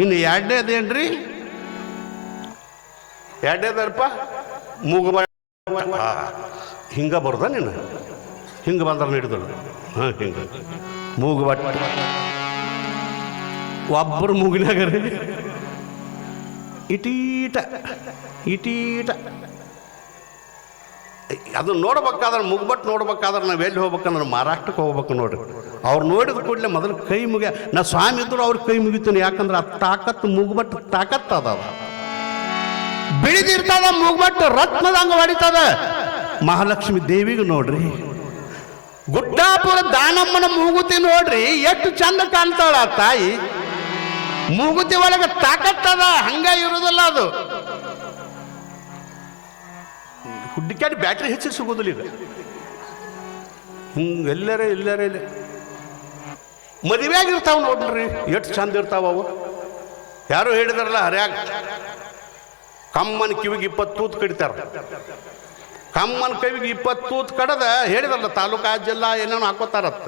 ಇನ್ನು ಎರಡನೇದೇನ್ರಿ? ಎರಡನೇದಪ್ಪ ಮೂಗುಬಟ್ಟ. ಹಿಂಗೆ ಬರೋದ ನೀನು? ಹಿಂಗೆ ಬಂದ್ರೆ ಹಿಡಿದಳು. ಹಾಂ, ಹಿಂಗೆ ಮೂಗುಬಟ್ಟ. ಒಬ್ಬರು ಮೂಗಿನಾಗ ರೀ ಇಟೀಟ ಇಟೀಟ. ಅದನ್ನ ನೋಡ್ಬೇಕಾದ್ರೆ, ಮುಗ್ಬಟ್ಟು ನೋಡ್ಬೇಕಾದ್ರೆ ನಾವು ಎಲ್ಲಿ ಹೋಗ್ಬೇಕಂದ್ರೆ ಮಹಾರಾಷ್ಟ್ರಕ್ಕೆ ಹೋಗ್ಬೇಕು ನೋಡ್ರಿ. ಅವ್ರು ನೋಡಿದ ಕೂಡಲೇ ಮೊದಲು ಕೈ ಮುಗಿಯ, ನಾ ಸ್ವಾಮಿ ಇದ್ರು ಅವ್ರ ಕೈ ಮುಗಿತೀನಿ. ಯಾಕಂದ್ರೆ ಆ ತಾಕತ್ತು ಮುಗ್ಬಟ್ಟು ತಾಕತ್ತು ಅದ. ಬಿಳಿದಿರ್ತದ ಮುಗ್ಬಟ್ಟು, ರತ್ನದಂಗ ಹೊಡಿತದ. ಮಹಾಲಕ್ಷ್ಮಿ ದೇವಿಗೆ ನೋಡ್ರಿ, ಗುಡ್ಡಾಪುರ ದಾನಮ್ಮನ ಮೂಗುತಿ ನೋಡ್ರಿ, ಎಷ್ಟು ಚಂದ ಕಾಣ್ತಾಳ ಆ ತಾಯಿ. ಮೂಗುತಿ ಒಳಗೆ ತಾಕತ್ತದ, ಹಂಗ ಇರುವುದಿಲ್ಲ ಅದು. ಹುಡ್ಡಿಕಾಡಿ ಬ್ಯಾಟ್ರಿ ಹೆಚ್ಚಿ ಸಿಗೋದಿಲ್ಲ ಈಗ. ಹಿಂಗೆ ಎಲ್ಲರೇ ಇಲ್ಲ ಮದುವೆಯಾಗಿರ್ತಾವ ನೋಡ್ರಿ, ಎಷ್ಟು ಚಂದ ಇರ್ತಾವ ಅವು. ಯಾರು ಹೇಳಿದಾರಲ್ಲ, ಹರ್ಯಾಗ ಕಮ್ಮನ ಕಿವಿಗೆ 20 ತೂತು ಕಡಿತಾರ. ಕಮ್ಮನ ಕಿವಿಗೆ 20 ತೂತು ಕಡದ ಹೇಳಿದಾರಲ್ಲ, ತಾಲೂಕಾ ಜಿಲ್ಲಾ ಏನೇನು ಹಾಕೋತಾರತ್ತ,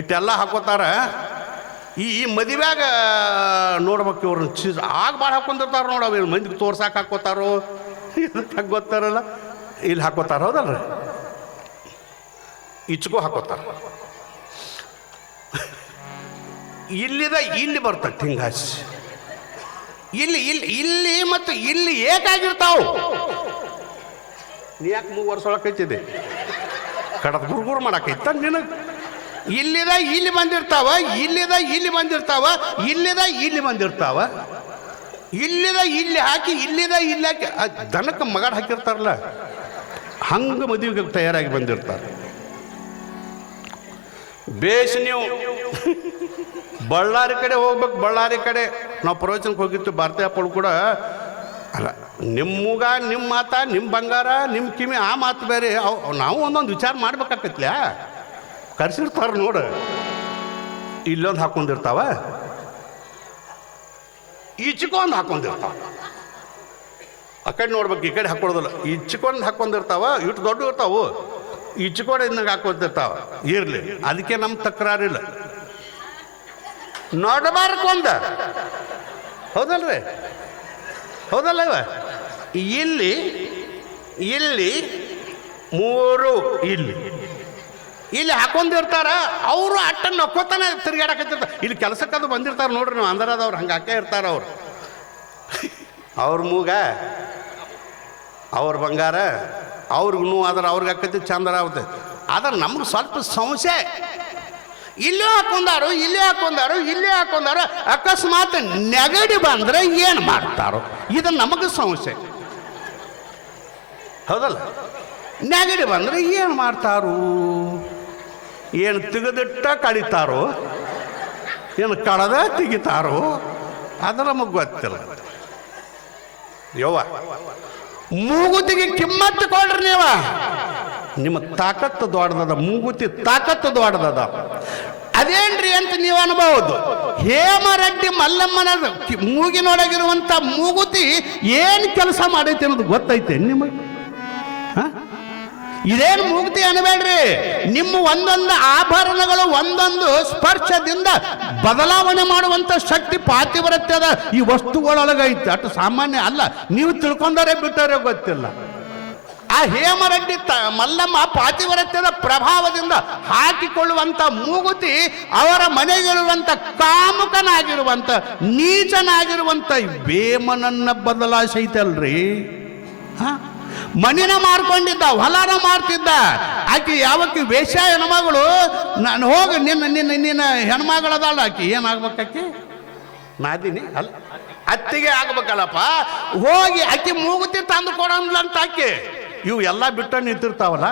ಇಟ್ಟೆಲ್ಲ ಹಾಕೋತಾರ. ಈ ಮದುವೆಯಾಗ ನೋಡ್ಬೇಕು ಇವ್ರನ್ನ ಚೀಸ್ ಆಗ ಭಾಳ ಹಾಕೊಂಡಿರ್ತಾರ ನೋಡ. ಅವು ಮಂದಿಗೆ ತೋರ್ಸಾಕ ಹಾಕೋತಾರೋ ಇದಕ್ಕೆ ಗೊತ್ತಾರಲ್ಲ, ಇಲ್ಲಿ ಹಾಕೋತಾರ. ಹೌದಲ್ರಿ? ಇಚ್ಕೋ ಹಾಕೋತಾರ. ಇಲ್ಲಿದ ಇಲ್ಲಿ ಬರ್ತದೆ ಹಿಂಗಾಸಿ. ಇಲ್ಲಿ ಇಲ್ಲಿ ಇಲ್ಲಿ ಮತ್ತು ಇಲ್ಲಿ ಏಕಾಗಿರ್ತಾವ. ನೀ ಯಾಕೆ 3 ವರ್ಷ ಒಳಕೈತಿದೆ ಕಡದ ಗುರುಗುರು ಮಾಡಕೈತ ನಿನಗೆ? ಇಲ್ಲಿದ ಇಲ್ಲಿ ಬಂದಿರ್ತಾವ, ಇಲ್ಲಿದ ಇಲ್ಲಿ ಬಂದಿರ್ತಾವ, ಇಲ್ಲಿದ ಇಲ್ಲಿ ಬಂದಿರ್ತಾವ, ಇಲ್ಲಿದ ಇಲ್ಲಿ ಹಾಕಿ, ಇಲ್ಲಿದ ಇಲ್ಲಿ ಹಾಕಿ. ದನಕ್ಕೆ ಮಗಾಡ್ ಹಾಕಿರ್ತಾರಲ್ಲ, ಹಂಗೆ ಮದುವೆಗೆ ತಯಾರಾಗಿ ಬಂದಿರ್ತಾರೆ. ಬೇಸ್ ನೀವು ಬಳ್ಳಾರಿ ಕಡೆ ಹೋಗ್ಬೇಕು. ಬಳ್ಳಾರಿ ಕಡೆ ನಾವು ಪ್ರವಚನಕ್ಕೆ ಹೋಗಿತ್ತು. ಭಾರತೀಯ ಅಪ್ಪಳು ಕೂಡ ಅಲ್ಲ, ನಿಮ್ಮ ಮೂಗ, ನಿಮ್ಮ ಮಾತ, ನಿಮ್ಮ ಬಂಗಾರ, ನಿಮ್ಮ ಕಿವಿ, ಆ ಮಾತು ಬೇರೆ. ನಾವು ಒಂದೊಂದು ವಿಚಾರ ಮಾಡ್ಬೇಕಾಕತ್ಲ. ಕರ್ಸಿರ್ತಾರ ನೋಡು, ಇಲ್ಲೊಂದು ಹಾಕೊಂಡಿರ್ತಾವ, ಈಚಿಕೊಂದು ಹಾಕೊಂಡಿರ್ತಾವ. ಆ ಕಡೆ ನೋಡ್ಬೇಕು, ಈ ಕಡೆ ಹಾಕೊಳ್ಳೋದಿಲ್ಲ. ಈಚಿಕೊಂಡು ಹಾಕೊಂಡಿರ್ತಾವ, ಇಟ್ಟು ದೊಡ್ಡ ಇರ್ತಾವು. ಈಚಿಕೊಂಡು ಇದ್ದಂಗೆ ಹಾಕೊಂಡಿರ್ತಾವ. ಇರಲಿ, ಅದಕ್ಕೆ ನಮ್ಮ ತಕರಾರಿಲ್ಲ. ನೋಡಬಾರ್ಕೊಂದ. ಹೌದಲ್ರಿ? ಹೌದಲ್ಲ? ಇಲ್ಲಿ ಇಲ್ಲಿ 3 ಇಲ್ಲಿ ಇಲ್ಲಿ ಹಾಕೊಂಡಿರ್ತಾರ. ಅವರು ಅಟ್ಟ ನಕ್ಕೋತಾನೆ ತಿರ್ಗಾಡಕತ್ತಿರ್ತಾರೆ. ಇಲ್ಲಿ ಕೆಲಸಕ್ಕದು ಬಂದಿರ್ತಾರೆ ನೋಡ್ರಿ. ನಾವು ಅಂದರದವ್ರು ಹಂಗೆ ಹಾಕೇ ಇರ್ತಾರ. ಅವ್ರ ಮೂಗ, ಅವ್ರ ಬಂಗಾರ ಅವ್ರಿಗೂ ಆದ್ರೆ ಅವ್ರಿಗೆ ಹಾಕತಿ ಚಂದರ ಆಗುತ್ತೆ. ಆದ್ರೆ ನಮ್ಗೆ ಸ್ವಲ್ಪ ಸಂಶಯ. ಇಲ್ಲೇ ಹಾಕೊಂಡಾರು, ಇಲ್ಲೇ ಹಾಕೊಂಡಾರು, ಇಲ್ಲೇ ಹಾಕೊಂಡಾರು. ಅಕಸ್ಮಾತ್ ನೆಗಡಿ ಬಂದ್ರೆ ಏನು ಮಾಡ್ತಾರೋ, ಇದು ನಮಗೆ ಸಂಶಯ. ಹೌದಲ್ಲ? ನೆಗಡಿ ಬಂದ್ರೆ ಏನು ಮಾಡ್ತಾರು? ಏನು ತೆಗೆದಿಟ್ಟ ಕಡಿತಾರೋ, ಏನು ಕಳೆದ ತೆಗಿತಾರೋ, ಅದು ನಮಗೆ ಗೊತ್ತಿಲ್ಲ. ಯವ್ವ, ಮೂಗುತಿಗೆ ಕಿಮ್ಮತ್ತು ಕೊಡ್ರಿ ನೀವ. ನಿಮ್ಮ ತಾಕತ್ತು ದೊಡ್ಡದ, ಮೂಗುತಿ ತಾಕತ್ತು ದೊಡ್ಡದ. ಅದೇನ್ರಿ ಅಂತ ನೀವು ಅನ್ಬಹುದು. ಹೇಮರೆಡ್ಡಿ ಮಲ್ಲಮ್ಮನ ಮೂಗಿನೊಳಗಿರುವಂಥ ಮೂಗುತಿ ಏನು ಕೆಲಸ ಮಾಡೈತೆ ಅನ್ನೋದು ಗೊತ್ತೈತೆ ನಿಮಗೆ? ಇದೇನು ಮೂಗುತಿ ಅನ್ಬೇಡ್ರಿ. ನಿಮ್ಮ ಒಂದೊಂದು ಆಭರಣಗಳು ಒಂದೊಂದು ಸ್ಪರ್ಶದಿಂದ ಬದಲಾವಣೆ ಮಾಡುವಂಥ ಶಕ್ತಿ ಪಾತಿವ್ರತ್ಯದ ಈ ವಸ್ತುಗಳೊಳಗೈತೆ. ಅಷ್ಟು ಸಾಮಾನ್ಯ ಅಲ್ಲ. ನೀವು ತಿಳ್ಕೊಂಡರೆ ಬಿಟ್ಟರೆ ಗೊತ್ತಿಲ್ಲ. ಆ ಹೇಮರೆಡ್ಡಿ ಮಲ್ಲಮ್ಮ ಪಾತಿವ್ರತ್ಯದ ಪ್ರಭಾವದಿಂದ ಹಾಕಿಕೊಳ್ಳುವಂಥ ಮೂಗುತಿ ಅವರ ಮನೆಗಿರುವಂಥ ಕಾಮುಕನಾಗಿರುವಂಥ ನೀಚನಾಗಿರುವಂಥ ವೇಮನನ್ನ ಬದಲಾಯಿಸೈತಲ್ರಿ. ಮನಿನ ಮಾರ್ಕೊಂಡಿದ್ದ, ಹೊಲನ ಮಾರ್ತಿದ್ದ. ಆಕೆ ಯಾವಕ್ಕೆ ವೇಷ ಹೆಣ್ಮಗಳು. ನಾನು ಹೋಗಿ ನಿನ್ನ ಹೆಣ್ಮಗಳದಲ್ಲ ಆಕೆ. ಏನಾಗ್ಬೇಕಾಕಿ? ನಾದಿನಿ ಅಲ್ಲ, ಅತ್ತಿಗೆ ಆಗ್ಬೇಕಲ್ಲಪ್ಪ. ಹೋಗಿ ಆಕೆ ಮೂಗುತಿ ತಂದು ಕೊಡಂದ್ಲಂತ ಆಕೆ. ಇವು ಎಲ್ಲ ಬಿಟ್ಟು ನಿಂತಿರ್ತಾವಲ್ಲ,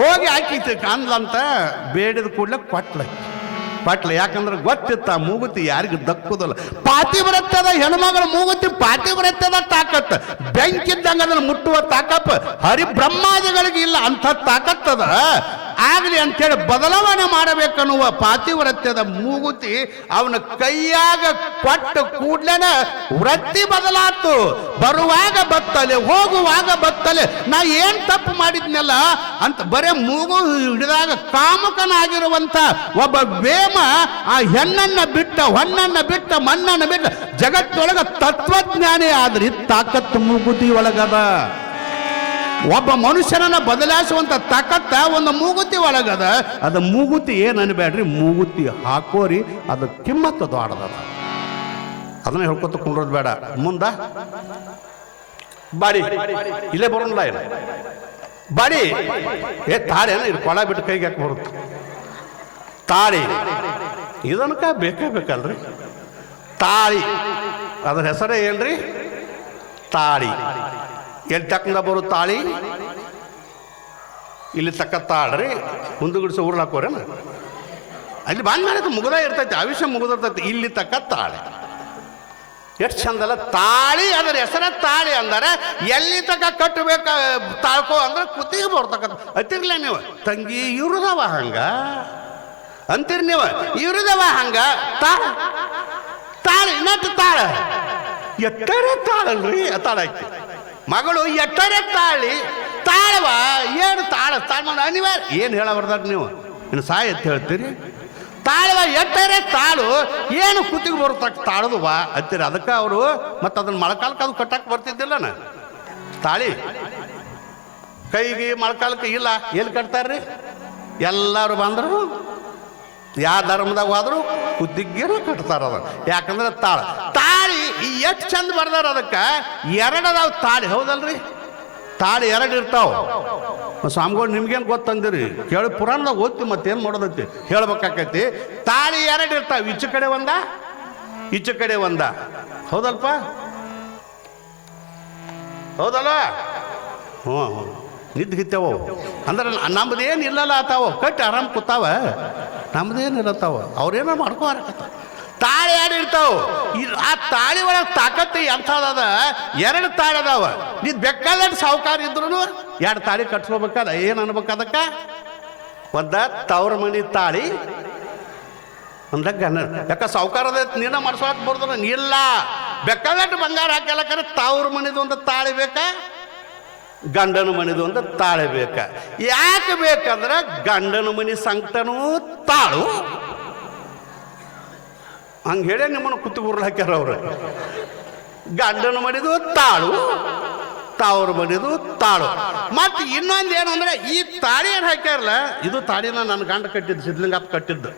ಹೋಗಿ ಆಕೆ ಅಂದ್ಲಂತ. ಬೇಡಿದ ಕೂಡಲೇ ಕೊಟ್ಲ. ಯಾಕಂದ್ರೆ ಗೊತ್ತಿತ್ತ ಮೂಗುತಿ ಯಾರಿಗೂ ದಕ್ಕುದಲ್ಲ. ಪಾತಿವ್ರತ್ಯದ ಹೆಣ್ಮಗಳ ಮೂಗುತಿ ಪಾತಿವ್ರತ್ಯದ ತಾಕತ್. ಬೆಂಕಿದ್ದಂಗೆ ಅದನ್ನು ಮುಟ್ಟುವ ತಾಕತ್ ಹರಿಬ್ರಹ್ಮಾದಿಗಳಿಗೆ ಇಲ್ಲ. ಅಂಥ ತಾಕತ್ತದ. ಆಗಲಿ ಅಂತೇಳಿ ಬದಲಾವಣೆ ಮಾಡಬೇಕನ್ನುವ ಪಾತಿವ್ರತ್ಯದ ಮೂಗುತಿ ಅವನ ಕೈಯಾಗ ಕೊಟ್ಟ ಕೂಡ್ಲೇನೆ ವೃತ್ತಿ ಬದಲಾತು. ಬರುವಾಗ ಬತ್ತಲೆ, ಹೋಗುವಾಗ ಬತ್ತಲೆ, ನಾ ಏನ್ ತಪ್ಪು ಮಾಡಿದ್ನಲ್ಲ ಅಂತ ಬರೇ ಮೂಗು ಹಿಡಿದಾಗ ಕಾಮಕನಾಗಿರುವಂತ ಒಬ್ಬ ವೇಮ ಆ ಹೆಣ್ಣನ್ನ ಬಿಟ್ಟ, ಹೊನ್ನನ್ನ ಬಿಟ್ಟ, ಮಣ್ಣನ್ನ ಬಿಟ್ಟ ಜಗತ್ತೊಳಗ ತತ್ವಜ್ಞಾನಿ ಆದ್ರಿ ತಾಕತ್ತು ಮೂಗುತಿ ಒಳಗದ. ಒಬ್ಬ ಮನುಷ್ಯನನ್ನ ಬದಲಾಯಿಸುವಂತ ತಾಕತ್ತ ಒಂದು ಮೂಗುತಿ ಒಳಗದ. ಅದ ಮೂಗುತಿ ಏನ್ ಅನ್ಬೇಡ್ರಿ, ಮೂಗುತಿ ಹಾಕೋರಿ, ಅದು ಕಿಮ್ಮತ್ತು ದೊಡ್ಡದ. ಅದನ್ನ ಹೇಳ್ಕೊತ ಕುಂಡ್ರೋದು ಬೇಡ. ಮುಂದ ಬಾಡಿ ಇಲ್ಲೇ ಬರೋಲ್ಲ, ಇಲ್ಲ ಬಾಡಿ ತಾಳಿ ಏನ ಇದು ಕೊಳ ಬಿಟ್ಟು ಕೈಗೆ ಯಾಕೆ ಬರುತ್ತೆ? ತಾಳಿ ಇದನ್ಕ ಬೇಕೇ ಬೇಕಲ್ರಿ. ತಾಳಿ ಅದ್ರ ಹೆಸರೇ ಏನ್ರಿ? ತಾಳಿ. ಎಲ್ಲಿ ತಕ್ಕಂದ ಬರೋ ತಾಳಿ? ಇಲ್ಲಿ ತಕ್ಕ ತಾಳ್ರಿ, ಮುಂದುಗಿಡಿಸಿ ಊರ್ಲ ಹಾಕೋರೇನ? ಅಲ್ಲಿ ಬಂದ ಮೇಲೆ ಮುಗ್ದ ಇರ್ತೈತಿ, ಆವಿಷ್ಯ ಮುಗಿದಿರ್ತೈತಿ. ಇಲ್ಲಿ ತಕ್ಕ ತಾಳಿ ಎಷ್ಟು ಚಂದಲ್ಲ ತಾಳಿ. ಅದರ ಹೆಸರ ತಾಳಿ ಅಂದರೆ ಎಲ್ಲಿ ತಕ್ಕ ಕಟ್ಟಬೇಕ ತಾಳ್ಕೋ ಅಂದ್ರೆ ಕುತ್ತಿಗೆ ಬರ್ತಕ್ಕಂಥ ಅತ್ತಿರ್ಲ ನೀವು ತಂಗಿ ಇವ್ರದವ ಹಂಗ ಅಂತೀರಿ ನೀವು, ಇವ್ರದವ ಹಂಗ ತಾಳ ತಾಳಿ ನಟ್ಟು ತಾಳ ಎಟ್ಟರೆ ತಾಳಲ್ರಿ ತಾಳ ಐತಿ ಮಗಳು ಎಟ್ಟರೆ ತಾಳಿ ತಾಳವ ಏನು ತಾಳ ತಾಳ ಅನಿವಾರ್ಯ. ಏನು ಹೇಳ ಬರ್ದಾರ ನೀವು? ಇನ್ನು ಸಾಯ ಎತ್ತ ಹೇಳ್ತೀರಿ? ತಾಳವ ಎಟ್ಟರೆ ತಾಳು ಏನು ಕುತ್ತಿಗೆ ಬರ್ತಕ್ಕ ತಾಳದು ವಾ ಅಂತೀರಿ. ಅದಕ್ಕೆ ಅವರು ಮತ್ತು ಅದನ್ನ ಮೊಳಕಾಲಕ್ಕೆ ಅದು ಕಟ್ಟಕ್ಕೆ ಬರ್ತಿದ್ದಿಲ್ಲನ ತಾಳಿ. ಕೈಗೆ ಮೊಳಕಾಲಕ್ಕೆ ಇಲ್ಲ, ಎಲ್ಲಿ ಕಟ್ತಾರ್ರಿ? ಎಲ್ಲರೂ ಬಂದರು, ಯಾವ ಧರ್ಮದಾಗ ಹೋದ್ರು ಕುತ್ತಿಗೆನೂ ಕಟ್ತಾರ ಅದ. ಯಾಕಂದ್ರೆ ತಾಳಿ ಎಷ್ಟು ಚಂದ ಬರ್ದಾರ. ಅದಕ್ಕೆ ಎರಡದಾವ ತಾಳಿ, ಹೌದಲ್ರಿ? ತಾಳಿ ಎರಡು ಇರ್ತಾವ. ಸ್ವಾಮಿಗಳು ನಿಮ್ಗೇನು ಗೊತ್ತಂದಿರಿ? ಕೇಳಿ ಪುರಾಣದಾಗ ಓದ್ತಿ, ಮತ್ತೇನು ಮಾಡೋದೈತಿ ಹೇಳ್ಬೇಕಾಕೈತಿ. ತಾಳಿ ಎರಡು ಇರ್ತಾವ, ಈಚೆ ಕಡೆ ಒಂದ, ಈಚೆ ಕಡೆ ಒಂದ. ಹೌದಲ್ಪ? ಹೌದಲ್ವ? ಹ್ಞೂ ನಿದ್ದಿತ್ತೇವ ಅಂದ್ರೆ ನಮ್ದೇನು ಇಲ್ಲಲ್ಲ ಆತಾವ, ಕಟ್ಟಿ ಆರಾಮ್ ಕೂತಾವ, ನಮ್ದೇನು ಇರತ್ತಾವ, ಅವ್ರೇನೋ ಮಾಡ್ಕೋರಕತ್ತ. ತಾಳಿ ಎರಡು ಇರ್ತಾವ. ಆ ತಾಳಿ ಒಳಗೆ ತಾಕತ್ತು ಎಂಥದ? ಎರಡು ತಾಳಿ ಅದಾವ. ನೀ ಬೇಕಾದಷ್ಟು ಸಾವುಕಾರ ಇದ್ರು ಎರಡು ತಾಳಿ ಕಟ್ಸ್ಕೋಬೇಕಾದ. ಏನು ಅನ್ಬೇಕು ಅದಕ್ಕೆ? ಒಂದ ತವ್ರ ಮನಿ ತಾಳಿ, ಒಂದ ಗಣ. ಯಾಕ ಸಾವುಕಾರದ ನೀನ ಮಾಡ್ಸೋಕೆ ಬರ್ದ್ರ ಇಲ್ಲ, ಬೇಕಾದಷ್ಟು ಬಂಗಾರ ಹಾಕಲಕ್ಕಾರೆ ತವ್ರ ಮನಿದು ಒಂದು ತಾಳಿ ಬೇಕಾ, ಗಂಡನ ಮನಿದು ಒಂದು ತಾಳಿ ಬೇಕ. ಯಾಕೆ ಬೇಕಂದ್ರೆ ಗಂಡನ ಮನಿ ಸಂಕಟನೂ ತಾಳು. ಹಂಗೆ ಹೇಳೇ ನಿಮ್ಮನ್ನು ಕುತ್ತಿಗೆ ಹಾಕ್ಯಾರ ಅವ್ರು. ಗಂಡನ ಮನಿದು ತಾಳು, ತಾವ್ರ ಮನಿದು ತಾಳು. ಮತ್ತು ಇನ್ನೊಂದು ಏನು ಅಂದ್ರೆ ಈ ತಾಳಿ ಏನು ಹಾಕ್ಯಾರಲ್ಲ, ಇದು ತಾಳಿನ ನನ್ನ ಗಂಡ ಕಟ್ಟಿದ್ದು, ಸಿದ್ಲಿಂಗಪ್ಪ ಕಟ್ಟಿದ್ದು.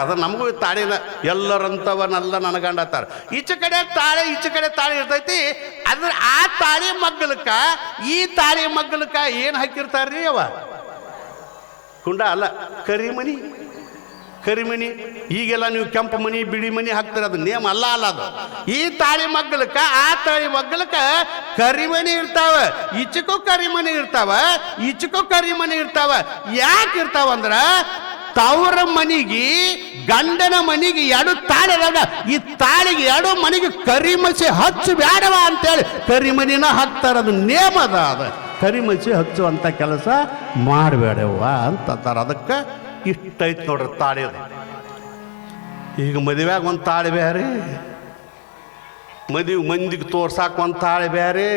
ಅದ ನಮಗೂ ತಾಳಿನ ಎಲ್ಲರಂತವನ್ನೆಲ್ಲ ನನ್ನ ಗಂಡ ಅಂತಾರೆ. ಈಚೆ ಕಡೆ ತಾಳಿ, ಈಚೆ ಕಡೆ ತಾಳಿ ಇರ್ತೈತಿ. ಅದ್ರ ಆ ತಾಳಿ ಮಗ್ಗಲಕ್ಕ ಈ ತಾಳಿ ಮಗ್ಗಲಕ್ಕ ಏನು ಹಾಕಿರ್ತಾರ್ರಿ? ಅವ ಕುಂಡ ಅಲ್ಲ, ಕರಿಮಣಿ. ಕರಿಮಣಿ ಈಗೆಲ್ಲ ನೀವು ಕೆಂಪು ಮನಿ ಬಿಳಿ ಮನಿ ಹಾಕ್ತೀರ, ಅದು ನೇಮ ಅಲ್ಲ ಅದು. ಈ ತಾಳಿ ಮಗ್ಗಲಕ್ಕ ಆ ತಾಳಿ ಮಗ್ಗಲಕ್ಕ ಕರಿಮಣಿ ಇರ್ತಾವ, ಈಚಕ್ಕೂ ಕರಿಮಣಿ ಇರ್ತಾವ, ಈಚಕ್ಕೂ ಕರಿಮಣಿ ಇರ್ತಾವ. ಯಾಕೆ ಇರ್ತಾವ ಅಂದ್ರ ತವ್ರ ಮನಿಗೆ ಗಂಡನ ಮನಿಗೆ ಎರಡು ತಾಳಿ ಅದ. ಈ ತಾಳಿಗೆ ಎರಡು ಮನಿಗೆ ಕರಿಮಸಿ ಹಚ್ಚು ಬ್ಯಾಡವ ಅಂತೇಳಿ ಕರಿಮನಿನ ಹಾಕ್ತಾರ. ಅದು ನೇಮದ. ಅದ ಕರಿಮಸಿ ಹಚ್ಚುವಂಥ ಕೆಲಸ ಮಾಡಬೇಡವ್ವ ಅಂತಾರ. ಅದಕ್ಕೆ ಇಷ್ಟೈತ್ ನೋಡ್ರಿ ತಾಳಿ. ಅದು ಈಗ ಮದುವೆಯಾಗ ಒಂದು ತಾಳಿ ಬೇರೆ, ಮದುವೆ ಮಂದಿಗೆ ತೋರ್ಸಾಕ ಒಂದು ತಾಳಿ ಬೇರೆ.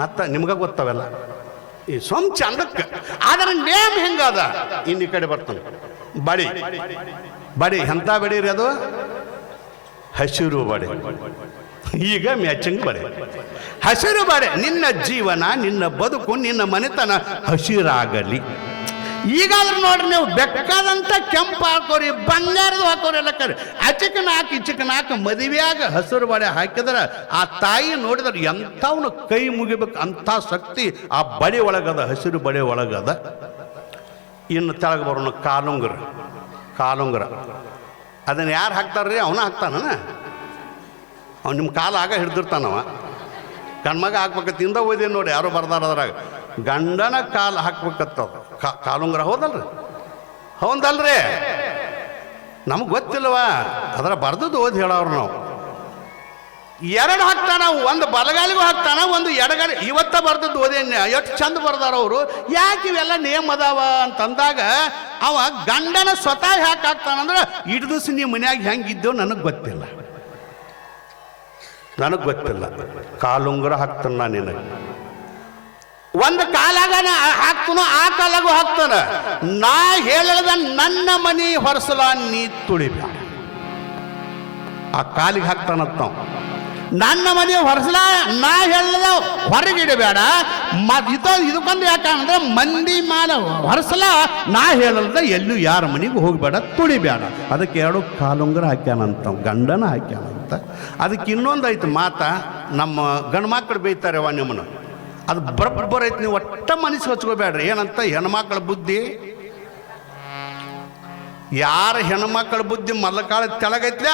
ಮತ್ತು ನಿಮ್ಗೆ ಗೊತ್ತವೆಲ್ಲ ಈ ಸ್ವಂತ ಚಂದಕ್ಕೆ. ಆದ್ರೆ ನೇಮ್ ಹೆಂಗದ? ಇನ್ನು ಈ ಕಡೆ ಬರ್ತಾನೆ. ಬಡಿ ಬಡಿ ಎಂಥ ಬಡೀರಿ? ಅದು ಹಸಿರು ಬಡಿ. ಈಗ ಮ್ಯಾಚಿಂಗ್ ಬಡಿ, ಹಸಿರು ಬಡಿ. ನಿನ್ನ ಜೀವನ, ನಿನ್ನ ಬದುಕು, ನಿನ್ನ ಮನೆತನ ಹಸಿರಾಗಲಿ. ಈಗಾದ್ರೂ ನೋಡ್ರಿ, ನೀವು ಬೇಕಾದಂಥ ಕೆಂಪು ಹಾಕೋರಿ, ಬಂಗಾರದ ಹಾಕೋರಿ, ಎಲ್ಲ ಕರಿ ಅಚಕನ ಹಾಕಿ ಇಚಕನ ಹಾಕಿ ಮದುವೆಯಾಗ ಹಸಿರು ಬಡೆ ಹಾಕಿದ್ರೆ ಆ ತಾಯಿ ನೋಡಿದ್ರೆ ಎಂಥವನು ಕೈ ಮುಗಿಬೇಕು ಅಂಥ ಶಕ್ತಿ ಆ ಬಡೆ ಒಳಗದ, ಹಸಿರು ಬಡೆ ಒಳಗದ. ಇನ್ನು ತೆಳಗೆ ಬರೋಣ ಕಾಲುಂಗುರ. ಕಾಲುಂಗುರ ಅದನ್ನು ಯಾರು ಹಾಕ್ತಾರ್ರಿ? ಅವನ ಹಾಕ್ತಾನ. ಅವ್ನು ನಿಮ್ಮ ಕಾಲ ಆಗ ಹಿಡ್ದಿರ್ತಾನವ. ಗಂಡ್ಮಗ ಹಾಕ್ಬೇಕತ್ತ ಹಿಂದೆ ಹೋಯ್ದೆ ನೋಡಿ, ಯಾರು ಬರ್ದಾರ ಅದ್ರಾಗ ಗಂಡನ ಕಾಲು ಹಾಕ್ಬೇಕತ್ತವ ಕಾಲುಂಗುರ. ಹೌದಲ್ರಿ? ಹೌದಲ್ರಿ? ನಮಗೆ ಗೊತ್ತಿಲ್ವ? ಅದರ ಬರ್ದದ್ದು ಓದಿ ಹೇಳೋರು ನಾವು. ಎರಡು ಹಾಕ್ತಾನ, ಒಂದು ಬಲಗಾಲಿಗೂ ಹಾಕ್ತಾನ, ಒಂದು ಎಡಗಾಲಿ. ಇವತ್ತ ಬರ್ದದ್ದು ಓದೇನ ಎಷ್ಟು ಚಂದ ಬರ್ದಾರ ಅವರು. ಯಾಕೆ ಇವೆಲ್ಲ ನೇಮ್ ಅದಾವ ಅಂತಂದಾಗ ಅವ ಗಂಡನ ಸ್ವತಃ ಯಾಕೆ ಹಾಕ್ತಾನಂದ್ರೆ ಇಟ್ಟು ದಿವಸ ನೀವು ಮನ್ಯಾಗ ಹೆಂಗಿದ್ದೋ ನನಗೆ ಗೊತ್ತಿಲ್ಲ, ಕಾಲುಂಗುರ ಹಾಕ್ತಾನ ನಾನು ನಿನಗೆ. ಒಂದು ಕಾಲಾಗ ಹಾಕ್ತಾನೋ ಆ ಕಾಲಾಗೂ ಹಾಕ್ತಾನ. ನಾ ಹೇಳದ ನನ್ನ ಮನಿ ಹೊರಸಲ ನೀ ತುಳಿಬೇಡ, ಆ ಕಾಲಿಗೆ ಹಾಕ್ತಾನಂತ ನಾವು. ನನ್ನ ಮನೆ ಹೊರಸಲ ನಾ ಹೇಳದ ಹೊರಗಿಡಬೇಡ. ಇದಕ್ಕೊಂದು ಯಾಕಂದ್ರೆ ಮಂದಿ ಮಾಲ ಹೊರಸಲ ನಾ ಹೇಳದ ಎಲ್ಲೂ ಯಾರ ಮನೆಗೂ ಹೋಗಬೇಡ, ತುಳಿಬೇಡ. ಅದಕ್ಕೆ ಎರಡು ಕಾಲುಂಗರ ಹಾಕ್ಯಾನಂತ, ಗಂಡನ ಹಾಕ್ಯಾನಂತ. ಅದಕ್ಕೆ ಇನ್ನೊಂದು ಐತೆ ಮಾತ, ನಮ್ಮ ಗಂಡು ಮಕ್ಕಳು ಬೈತಾರೆವ ನಿಮ್ಮನ್ನು, ಅದು ಬರೋಬ್ಬರ ಐತೆ. ನೀವು ಒಟ್ಟ ಮನಸ್ಸು ಹಚ್ಕೋಬೇಡ್ರಿ. ಏನಂತ, ಹೆಣ್ಮಕ್ಳ ಬುದ್ಧಿ, ಯಾರ ಹೆಣ್ಮಕ್ಳ ಬುದ್ಧಿ ಮಲ್ಲಕಾಳ ತೆಳಗೈತ್ಲ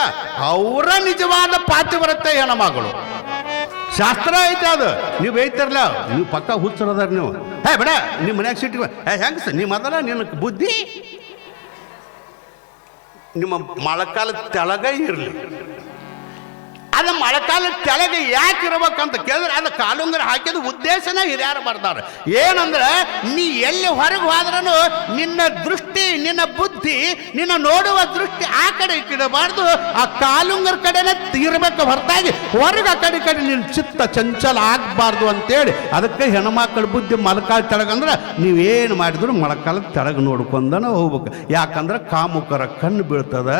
ಅವರ ನಿಜವಾದ ಪಾತಿ ಬರುತ್ತೆ ಹೆಣ್ಮಗಳು. ಶಾಸ್ತ್ರ ಐತೆ ಅದು. ನೀವು ಬೈತಿರ್ಲ, ನೀವು ಪಕ್ಕ ಹುಚ್ಚರದಾರ ನೀವು. ಬೇಡ ನಿಮ್ಮ ಮನ್ಯಾಗ ಸಿಟ್ಟಿಗೆ ಹೆಂಗ ಸರ್ ನಿಮ್ಮ ಅದಲ್ಲ, ನಿನ್ನ ಬುದ್ಧಿ ನಿಮ್ಮ ಮೊಳಕಾಲ ತೆಳಗ ಇರಲಿ. ಅದು ಮೊಳಕಾಲ ತೆಳಗೆ ಯಾಕೆ ಇರ್ಬೇಕಂತ ಕೇಳಿದ್ರೆ, ಅದು ಕಾಲುಂಗರ ಹಾಕಿದ ಉದ್ದೇಶನ ಹಿರಿಯರು ಬರ್ತಾರೆ. ಏನಂದ್ರೆ, ನೀ ಎಲ್ಲಿ ಹೊರಗೆ ಹೋದ್ರೂ ನಿನ್ನ ದೃಷ್ಟಿ, ನಿನ್ನ ಬುದ್ಧಿ, ನಿನ್ನ ನೋಡುವ ದೃಷ್ಟಿ ಆ ಕಡೆ ಈ ಕಡೆ ಬಾರ್ದು ಆ ಕಾಲುಂಗರ ಕಡೆನೇ ಇರಬೇಕು ಹೊರತಾಗಿ ಹೊರಗೆ ಆ ಕಡೆ ನಿನ್ನ ಚಿತ್ತ ಚಂಚಲ ಆಗಬಾರ್ದು ಅಂತೇಳಿ. ಅದಕ್ಕೆ ಹೆಣ್ಮಕ್ಳ ಬುದ್ಧಿ ಮೊಳಕಾಲ ತೆಳಗಂದ್ರೆ ನೀವೇನು ಮಾಡಿದ್ರು ಮೊಳಕಾಲ ತೆಳಗೆ ನೋಡ್ಕೊಂಡನ ಹೋಗ್ಬೇಕು. ಯಾಕಂದ್ರೆ ಕಾಮುಕರ ಕಣ್ಣು ಬೀಳ್ತದ.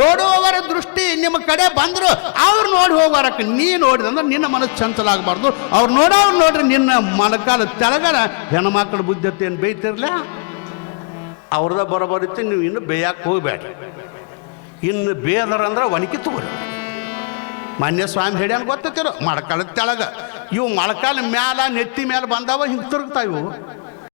ನೋಡುವವರ ದೃಷ್ಟಿ ನಿಮ್ಮ ಕಡೆ ಬಂದ್ರು ಅವ್ರು ನೋಡಿ ಹೋಗೋರಕ್ಕೆ ನೀ ನೋಡಿದಂದ್ರೆ ನಿನ್ನ ಮನಸ್ಸು ಚಂಚಲ ಆಗಬಾರ್ದು. ಅವ್ರು ನೋಡ್ರಿ ನಿನ್ನ ಮೊಳಕಾಲ ತೆಳಗನ ಹೆಣ್ಮಕ್ಳ ಬುದ್ಧಿ ಏನು ಬೇಯ್ತಿರ್ಲ, ಅವ್ರದ ಬರೋಬರಿತ್ತು. ನೀವು ಇನ್ನು ಬೇಯಕ್ಕೆ ಹೋಗ್ಬೇಡ. ಇನ್ನು ಬೇದರಂದ್ರೆ ಒಣಕಿ ತಗೋರಿ. ಮಾನ್ಯ ಸ್ವಾಮಿ ಹೇಳಿ ಅಂತ ಗೊತ್ತಿರೋ ಮೊಳಕಾಲ ತೆಳಗ ಇವು ಮೊಳಕಾಲ ಮ್ಯಾಲ ನೆತ್ತಿ ಮ್ಯಾಲ ಬಂದಾವ ಹಿಂಗೆ ತಿರುಗ್ತಾವ ಇವು.